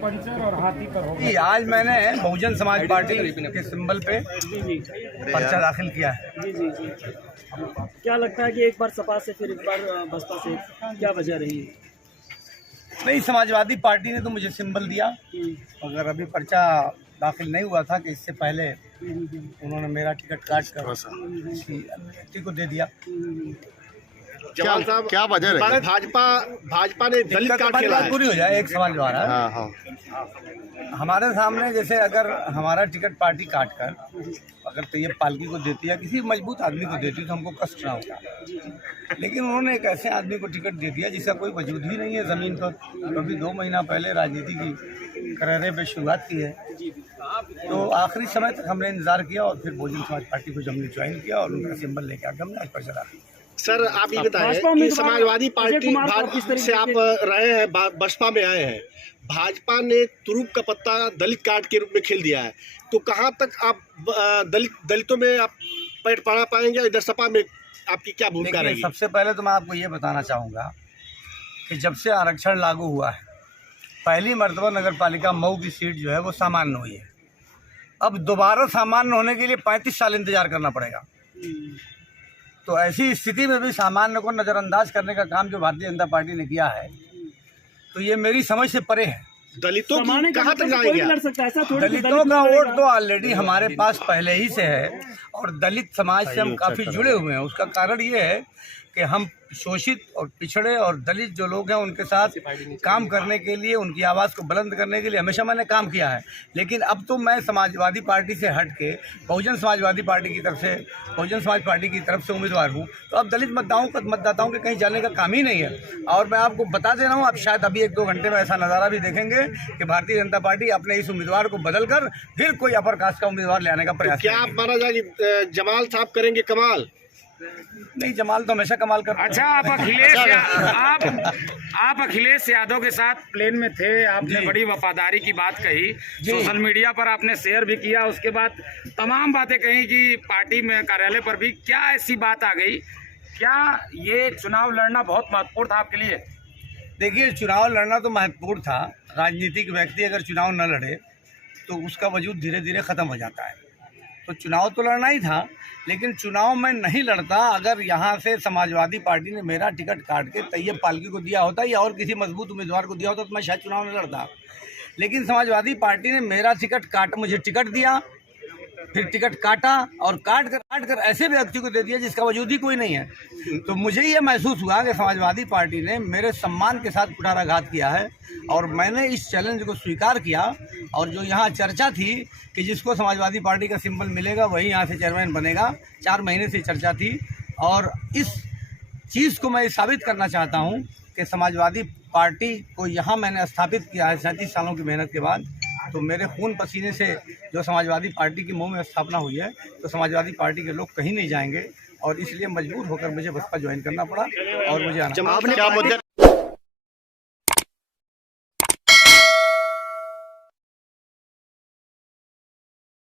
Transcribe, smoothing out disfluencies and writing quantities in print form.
Puncture और हाथी पर हो गया। आज मैंने बहुजन समाज पार्टी के सिंबल पे पर्चा दाखिल किया है। जी जी जी, क्या लगता है कि एक बार सपा से फिर एक बार बसपा से, क्या वजह रही है? नहीं, समाजवादी पार्टी ने तो मुझे सिंबल दिया, अगर अभी पर्चा दाखिल नहीं हुआ था कि इससे पहले उन्होंने मेरा टिकट काट कर किसी व्यक्ति को दे दिया। जमाल साहब, क्या वजह है? भाजपा ने दलित कार्ड खेला है। पूरी हो जाए, एक सवाल जो आ रहा है। हाँ। हमारे सामने जैसे अगर हमारा टिकट पार्टी काट कर अगर तैयब पालकी को देती है, किसी मजबूत आदमी को देती तो हमको कष्ट ना होता, लेकिन उन्होंने एक ऐसे आदमी को टिकट दे दिया जिसका कोई वजूद ही नहीं है ज़मीन पर। कभी 2 महीना पहले राजनीति की करहरे पे शुरुआत की है, तो आखिरी समय तक हमने इंतजार किया और फिर बहुजन समाज पार्टी को जब हमने ज्वाइन किया और उनका सिंबल लेके आकर हमने आज पर चला। सर, आप ये बताएं कि समाजवादी पार्टी से आप रहे हैं, बसपा में आए हैं, भाजपा ने तुरुप का पत्ता दलित कार्ड के रूप में खेल दिया है, तो कहां तक आप दलितों में आप पैर पड़ा पाएंगे? इधर सपा में आपकी क्या भूमिका रहेगी? सबसे पहले तो मैं आपको ये बताना चाहूँगा कि जब से आरक्षण लागू हुआ है, पहली मर्तबा नगर पालिका मऊ की सीट जो है वो सामान्य हुई है। अब दोबारा सामान्य होने के लिए 35 साल इंतजार करना पड़ेगा। तो ऐसी स्थिति में भी सामान्य को नज़रअंदाज करने का काम जो भारतीय जनता पार्टी ने किया है, तो ये मेरी समझ से परे है। दलितों की कहाँ तक जाएंगे? दलितों का वोट तो ऑलरेडी हमारे पास पहले ही से है और दलित समाज से हम काफ़ी जुड़े हुए हैं। उसका कारण ये है कि हम शोषित और पिछड़े और दलित जो लोग हैं उनके साथ काम करने के लिए, उनकी आवाज़ को बुलंद करने के लिए हमेशा मैंने काम किया है। लेकिन अब तो मैं समाजवादी पार्टी से हट के बहुजन समाजवादी पार्टी की तरफ से, बहुजन समाज पार्टी की तरफ से उम्मीदवार हूँ, तो अब दलित मतदाताओं के कहीं जाने का काम ही नहीं है। और मैं आपको बता दे रहा हूँ, आप शायद अभी 1-2 घंटे में ऐसा नज़ारा भी देखेंगे कि भारतीय जनता पार्टी अपने इस उम्मीदवार को बदल कर फिर कोई अपर कास्ट का उम्मीदवार ले आने का प्रयास। क्या आप माना जाए कि जमाल साहब करेंगे कमाल? नहीं, जमाल तो हमेशा कमाल कर। अच्छा, आप अखिलेश यादव के साथ प्लेन में थे, आपने बड़ी वफादारी की बात कही, सोशल मीडिया पर आपने शेयर भी किया, उसके बाद तमाम बातें कही कि पार्टी में कार्यालय पर भी। क्या ऐसी बात आ गई? क्या ये चुनाव लड़ना बहुत महत्वपूर्ण था आपके लिए? देखिए, चुनाव लड़ना तो महत्वपूर्ण था। राजनीतिक व्यक्ति अगर चुनाव न लड़े तो उसका वजूद धीरे धीरे ख़त्म हो जाता है। तो चुनाव तो लड़ना ही था, लेकिन चुनाव में नहीं लड़ता अगर यहाँ से समाजवादी पार्टी ने मेरा टिकट काट के तैयब पालकी को दिया होता या और किसी मजबूत उम्मीदवार को दिया होता तो मैं शायद चुनाव नहीं लड़ता। लेकिन समाजवादी पार्टी ने मेरा टिकट काट, मुझे टिकट दिया, फिर टिकट काटा और काट कर ऐसे व्यक्ति को दे दिया जिसका वजूद ही कोई नहीं है। तो मुझे ये महसूस हुआ कि समाजवादी पार्टी ने मेरे सम्मान के साथ कुठाराघात किया है और मैंने इस चैलेंज को स्वीकार किया। और जो यहाँ चर्चा थी कि जिसको समाजवादी पार्टी का सिंबल मिलेगा वही यहाँ से चेयरमैन बनेगा, 4 महीने से चर्चा थी और इस चीज़ को मैं साबित करना चाहता हूँ कि समाजवादी पार्टी को यहाँ मैंने स्थापित किया है 37 सालों की मेहनत के बाद। तो मेरे खून पसीने से जो समाजवादी पार्टी की मुंह में स्थापना हुई है, तो समाजवादी पार्टी के लोग कहीं नहीं जाएंगे और इसलिए मजबूर होकर मुझे बसपा ज्वाइन करना पड़ा और मुझे